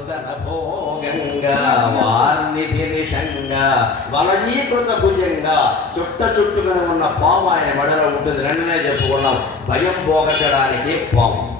తన వలనీకృత భుజంగా చుట్ట చుట్టుకుని ఉన్న పాము ఆయన మెడలో ఉంటుంది. రెండనే చెప్పుకున్నాం. భయం పోగొట్టడానికి పాము.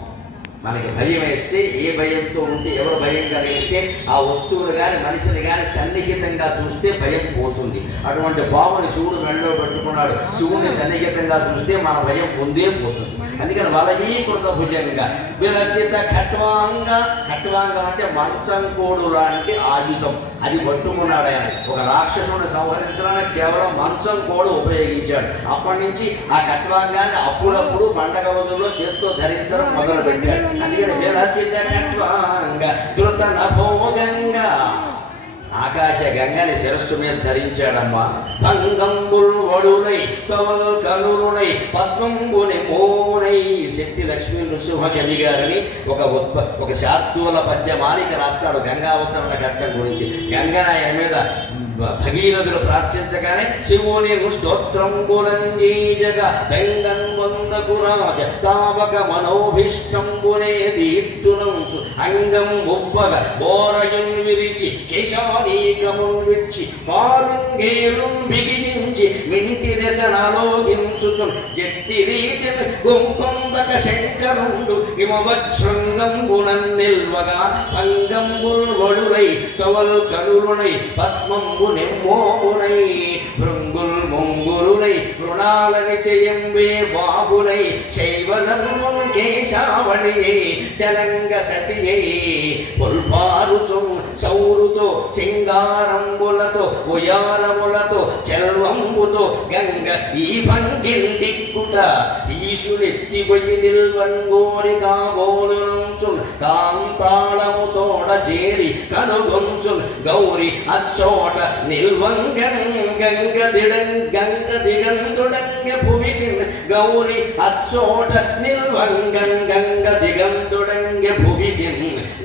మనకి భయం వేస్తే ఏ భయంతో ఉంటే ఎవరు భయం కలిగిస్తే ఆ వస్తువులు కానీ మనిషిని కానీ సన్నిహితంగా చూస్తే భయం పోతుంది. అటువంటి బాబుని శివుడు మెడలో పెట్టుకున్నాడు. శివుని సన్నిహితంగా చూస్తే మన భయం పొందే పోతుంది. అందుకని వలయీకృత భుజంగా విలసిత ఖట్వాంగ ఖట్వాంగం అంటే మంచం కోడు లాంటి ఆయుధం. అది పట్టుకున్నాడు ఆయన. ఒక రాక్షసుని సంహరించడానికి కేవలం మంచం కోడు ఉపయోగించాడు. అప్పటి నుంచి ఆ ఖట్వాంగాన్ని అప్పుడప్పుడు పండగ రోజుల్లో చేత్తో ధరించడం మొదలు పెట్టాడు అందుకని విలసిత ఆకాశ గంగని శిరస్సు మీద ధరించాడమ్మా. భంగంబుల్ వడులై తవల్ కనురునై పద్మంబుని మోనై శక్తి లక్ష్మీ నృసింహకవి గారిని ఒక ఉత్ప ఒక శార్దూల పద్యమాలిక రాస్తాడు గంగావతరణ ఘట్టం గురించి గంగన మీద భగీరథుడు ప్రార్థించగానే శివుని స్తోత్రం కులంజీజగ బెంగన్ వందకురాజ తావక మనోభిష్టంబునే దీప్తునంచు అంగం ఉప్పగ బోరయున్ విరిచి కేశానీకమున్ విచ్చి పాలుంగేరుం బిగి మింటి దశనలోగించుతు జట్టి రీతిని గుంకొందక శంకరుండు హిమవశృంగంబునన్ నిల్వగా భంగంబుల్ వడులై తవల్ కరులునై పద్మంబు నిమ్మోమునై భృంగుల్ ముంగురులై మృణాలని చేయంబే బాబులై శైవలము కేశావణియై చలంగ సతియై పుల్పారుచు సౌరుతో సింగారంబులతో ఉయారములతో చల్వంబుతో గంగ ఈ భంగిల్ దిక్కుట ఈశుడెత్తిపోయి నిల్వంగోరి కాబోలునంచు కాంతాళముతోడ చేరి కనుగొంచు గౌరి అచ్చోట నిల్వంగం గంగ దిడం గంగ దిగంతుడంగ పో గౌరి అచ్చోట నిల్వంగం గంగ దిగంతుడంగ భువికి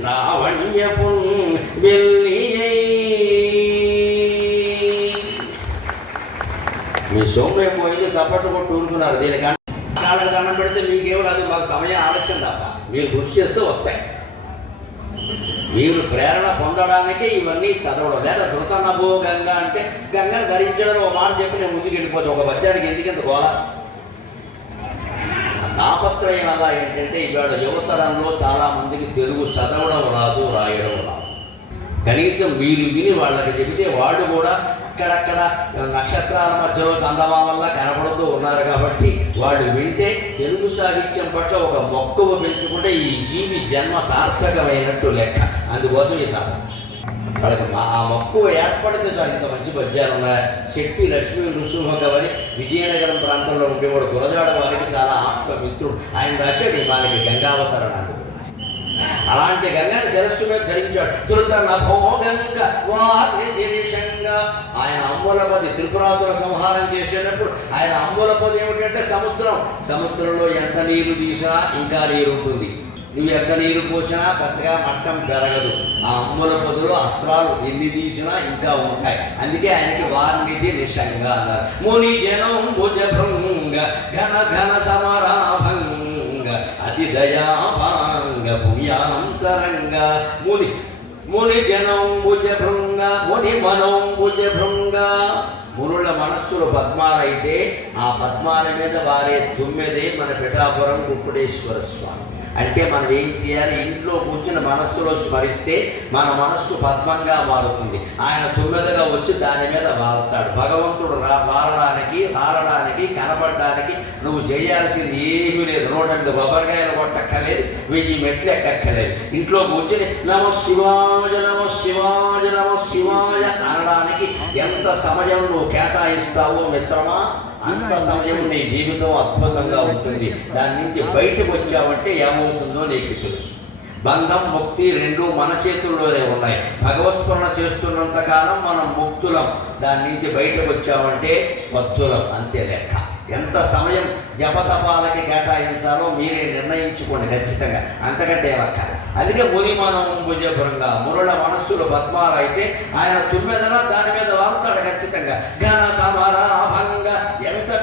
లావణ్యపు వెళ్ళియై మీ సోమ్యం పోయింది సపట్టు కొట్టు ఊరుకున్నారు దీనికన్నా కాళ్ళకి దండం పెడితే మీకేం రాదు మాకు సమయం ఆలస్యం తప్ప మీరు కృషి చేస్తూ వస్తాయి. మీరు ప్రేరణ పొందడానికే ఇవన్నీ చదవడం లేదా ధృతనభో గంగ అంటే గంగను ధరించడం ఒక మాట చెప్పి నేను ముందుకు వెళ్ళిపోతాను ఒక పద్యానికి ఎందుకంత గోల ఆ తాపత్రయం అలా ఏంటంటే ఇవాళ యువతరంలో చాలామందికి తెలుగు చదవడం రాదు రాయడం రాదు. కనీసం వీరు విని వాళ్ళకి చెబితే వాడు కూడా అక్కడక్కడ నక్షత్రాల మధ్యలో చందమామల్లా కనపడుతూ ఉన్నారు కాబట్టి వాడు వింటే తెలుగు సాహిత్యం పట్ల ఒక మొక్కవ పెంచుకుంటే ఈ జీవి జన్మ సార్థకమైనట్టు లెక్క. అందుకోసం ఈ తాపత్రయం వాళ్ళకి మా ఆ మక్కువ ఏర్పడితే చాలు ఇంత మంచి పద్యాలు ఉన్నాయి. శక్తి లక్ష్మీ నృసింహగవని విజయనగరం ప్రాంతంలో ఉండేవాడు గురజాడ వారికి చాలా ఆత్మమిత్రుడు ఆయన రాశాడు వాళ్ళకి గంగావతరణాలు అలాంటి గంగని శిరస్సు మీద ధరించాడు. తృత నభోగంగ ఆయన అంబులపది త్రిపురాసుర సంహారం చేసేటప్పుడు ఆయన అంబులపది ఏమిటంటే సముద్రం. సముద్రంలో ఎంత నీరు తీసినా ఇంకా నీరు ఉంటుంది. నువ్వు ఎంత నీరు పోసినా పెద్దగా మట్టం పెరగదు. ఆ అమ్ముల పొదులు అస్త్రాలు ఎన్ని తీసినా ఇంకా ఉంటాయి. అందుకే ఆయనకి వార్నిధి నిషంగా అన్నారు. ముని జనం భుజ భృంగ ఘన ఘన సమరాభంగ అతి దయాభాంగ భూయాంతరంగ ముని ముని జనం భుజ భృంగ ముని మనం భుజ భృంగ. మునుల మనస్సులు పద్మాలైతే ఆ పద్మాల మీద వారే తుమ్మెదే మన పిఠాపురం కుక్కుడేశ్వర స్వామి. అంటే మనం ఏం చేయాలి? ఇంట్లో కూర్చుని మనస్సులో స్మరిస్తే మన మనస్సు పద్మంగా మారుతుంది. ఆయన తుమ్మెదగా వచ్చి దాని మీద వాళ్తాడు. భగవంతుడు రా వారడానికి రారడానికి కనపడడానికి నువ్వు చేయాల్సింది ఏమీ లేదు. నూట ఎనిమిది కొబ్బరికాయలు కొట్టక్కర్లేదు వెయ్యి మెట్లు ఎక్కక్కర్లేదు. ఇంట్లో కూర్చుని నమ శివాయ నమ శివాయ నమ శివాయ అనడానికి ఎంత సమయం నువ్వు కేటాయిస్తావో మిత్రమా? అంత సమయం నీ జీవితం అద్భుతంగా ఉంటుంది. దాని నుంచి బయటకు వచ్చావంటే ఏమవుతుందో నీకు తెలుసు. బంధం ముక్తి రెండు మన చేతుల్లోనే ఉన్నాయి. భగవత్స్మరణ చేస్తున్నంత కాలం మనం ముక్తులం. దాని నుంచి బయటకు వచ్చామంటే భక్తులం అంతే లెక్క. ఎంత సమయం జపతపాలకి కేటాయించాలో మీరే నిర్ణయించుకోండి ఖచ్చితంగా. అంతకంటే ఏమక్కర్లేదు అందుకే మునిమానం భుజపురంగా. మురళ మనస్సులు పద్మాలు అయితే ఆయన తుమ్మెదన దాని మీద వాళ్తాడు ఖచ్చితంగా. ఘన సమరా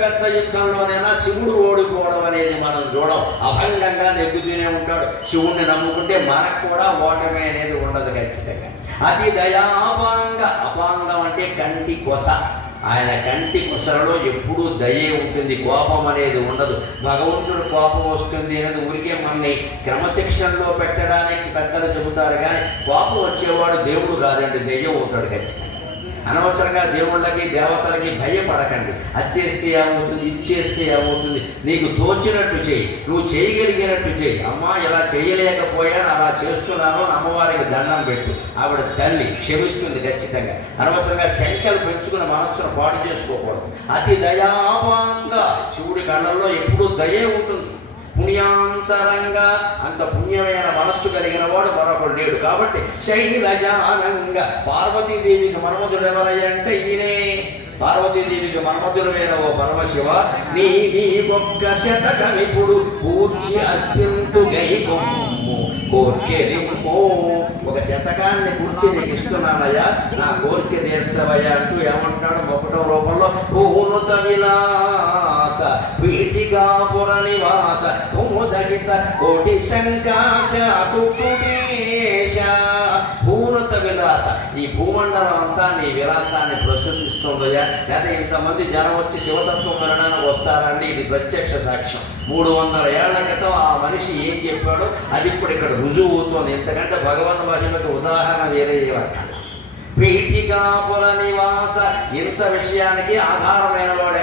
పెద్ద యుద్ధంలోనైనా శివుడు ఓడిపోవడం అనేది మనం చూడం. అభంగంగా నెగ్గుతూనే ఉంటాడు. శివుణ్ణి నమ్ముకుంటే మనకు కూడా ఓటమి అనేది ఉండదు ఖచ్చితంగా. అతి దయాపాంగ అపాంగం అంటే కంటి కొస. ఆయన కంటి కొసలలో ఎప్పుడూ దయే ఉంటుంది. కోపం అనేది ఉండదు. భగవంతుడు కోపం వస్తుంది అనేది ఊరికే మనని క్రమశిక్షణలో పెట్టడానికి పెద్దలు చెబుతారు. కానీ కోపం వచ్చేవాడు దేవుడు కాదండి. దయ్యం అవుతాడు ఖచ్చితంగా. అనవసరంగా దేవుళ్ళకి దేవతలకి భయపడకండి. అది చేస్తే ఏమవుతుంది ఇది చేస్తే ఏమవుతుంది? నీకు తోచినట్టు చేయి. నువ్వు చేయగలిగినట్టు చేయి. అమ్మా ఇలా చేయలేకపోయాను అలా చేస్తున్నాను అమ్మవారికి దండం పెట్టు. ఆవిడ తల్లి క్షమిస్తుంది ఖచ్చితంగా. అనవసరంగా శంకలు పెంచుకున్న మనస్సును పాడు చేసుకోకూడదు. అతి దయాభంగా శివుడి కళ్ళల్లో ఎప్పుడూ దయే ఉంటుంది. పుణ్యాంతరంగా అంత పుణ్యమైన మనస్సు కలిగిన వాడు మరొకడు లేడు. కాబట్టి శైలజానంగా పార్వతీదేవికి మన్మధుడు ఎవరయ్యంటే ఈయనే. పార్వతీదేవికి మన్మధుడమైన ఓ పరమశివ. నీ నీ ఒక్క శతకమిప్పుడు పూర్చి అత్యంతు గై కోర్కెరిమ్మో ఒక శతకాన్ని కూర్చి నీకు ఇస్తున్నానయ్యా. నా కోరిక తీర్చవయ్యా అంటూ ఏమంటున్నాడు? ఒకటో శ్రీకాపుర నివాస కుముదగిత కోటి శంకాశ తుకుటేశ పూర్ణత విలాస. ఈ భూమండలం అంతా నీ విలాసాన్ని ప్రస్తుతిస్తుందయ్యా లేదా ఇంతమంది జనం వచ్చి శివతత్వం వినడానికి వస్తారండి. ఇది ప్రత్యక్ష సాక్ష్యం. మూడు వందల ఏళ్ళ క్రితం ఆ మనిషి ఏం చెప్పాడో అది ఇప్పుడు ఇక్కడ రుజువు అవుతుంది. ఎందుకంటే భగవన్ భజనకు ఉదాహరణ వేరే ఏమక్క పీఠికాపుర నివాస ఇంత విషయానికి ఆధారమైన వాడు.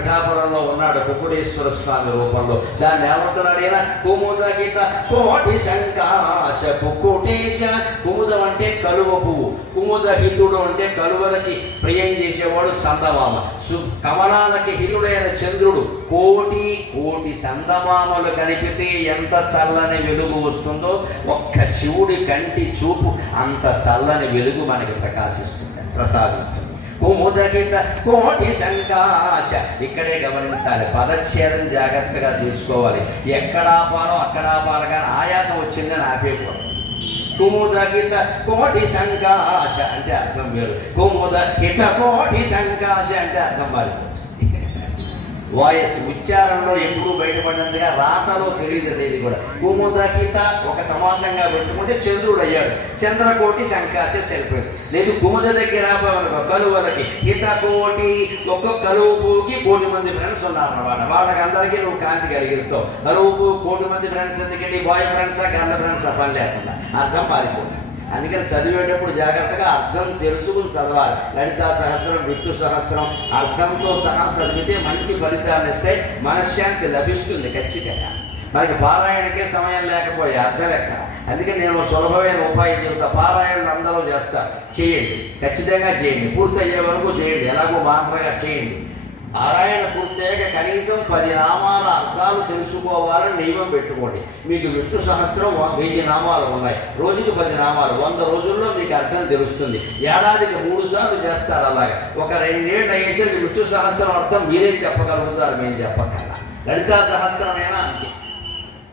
పిఠాపురంలో ఉన్నాడు కుకుడేశ్వర స్వామి రూపంలో. దాన్ని ఏమంటున్నాడు ఈయన? కుముదగిత కోటి శంకాశ కుకుటేశ. కుముదం అంటే కలువ పువ్వు. కుముదహితుడు అంటే కలువలకి ప్రియం చేసేవాడు చందమామ. సు కమలాలకి హితుడైన చంద్రుడు కోటి కోటి చందమామలు కనిపితే ఎంత చల్లని వెలుగు వస్తుందో ఒక్క శివుడి కంటి చూపు అంత చల్లని వెలుగు మనకి ప్రకాశిస్తుంది ప్రసాదిస్తుంది. కుముదగిత కోటి సంకాశ. ఇక్కడే గమనించాలి. పదచ్ఛేదం జాగ్రత్తగా చేసుకోవాలి ఎక్కడ ఆపాలో అక్కడ ఆపాలి కానీ ఆయాసం వచ్చిందని ఆపేకూడదు కుముదగిత కోటి సంకాశ అంటే అర్థం వేరు. కుముదగిత కోటి సంకాశ అంటే అర్థం మారిపోతుంది. వాయిస్ ఉచ్చారణలో ఎప్పుడూ బయటపడినందుగా రాతలో తెలియదు అనేది కూడా. కుముదహిత ఒక సమాసంగా పెట్టుకుంటే చంద్రుడు అయ్యాడు. చంద్రకోటి సంకాశ సరిపోయింది లేదు కుముద దగ్గర కలువలకి హిత కోటి ఒక్కొక్క కలువుకి కోటి మంది ఫ్రెండ్స్ ఉన్నారన్నమాట. వాళ్ళకి అందరికీ నువ్వు కాంతి కలిగిస్తావు. కలువుకు కోటి మంది ఫ్రెండ్స్ ఎందుకంటే బాయ్ ఫ్రెండ్సా గర్ల్ ఫ్రెండ్సా పని లేకుండా. అర్థం మారిపోతుంది అందుకని చదివేటప్పుడు జాగ్రత్తగా అర్థం తెలుసుకుని చదవాలి. లలిత సహస్రం విత్తు సహస్రం అర్థంతో సహా చదివితే మంచి ఫలితాన్ని ఇస్తే మనశ్శాంతి లభిస్తుంది ఖచ్చితంగా. మనకి పారాయణకే సమయం లేకపోయే అర్థం ఎక్కడ? అందుకే నేను సులభమైన ఉపాయం చెబుతా. పారాయణ అందరూ చేస్తా చేయండి. ఖచ్చితంగా చేయండి. పూర్తి అయ్యే వరకు చేయండి. ఎలాగో మాత్రగా చేయండి. పారాయణ పూర్తయ్యాక కనీసం పది నామాల అర్థాలు తెలుసుకోవాలని నియమం పెట్టుకోండి. మీకు విష్ణు సహస్రం వ- వెయ్యి నామాలు ఉన్నాయి. రోజుకి పది నామాలు వంద రోజుల్లో మీకు అర్థం తెలుస్తుంది. ఏడాదికి మూడు సార్లు చేస్తారు అలాగే. ఒక రెండేళ్ళు అయ్యేసరికి విష్ణు సహస్రం అర్థం మీరే చెప్పగలుగుతారు మేము చెప్పగల లలితా సహస్రమైనా అంతే.